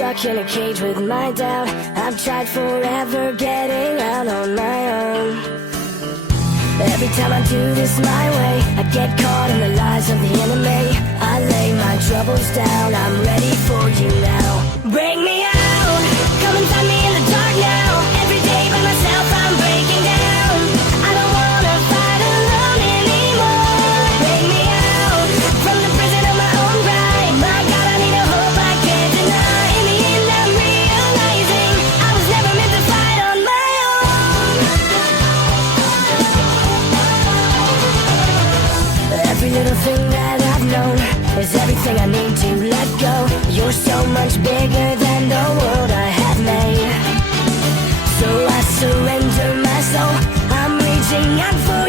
stuck in a cage with my doubt. I've tried forever getting out on my own. Every time I do this my way, I get caught in the lies of the enemy. I lay my troubles down, I'm ready for you now. Bring me out, come and find me in the dark now. Every day by myself I'm breaking down. I don't wanna fight alone anymore. Bring me out, from the prison of my own pride. My God, I need a hope I can't deny. In the end I'm realizing I was never meant to fight on my own. Every little thing that I've known is everything I need to let go. You're so much bigger than the world I have made. So I surrender my soul, I'm reaching out for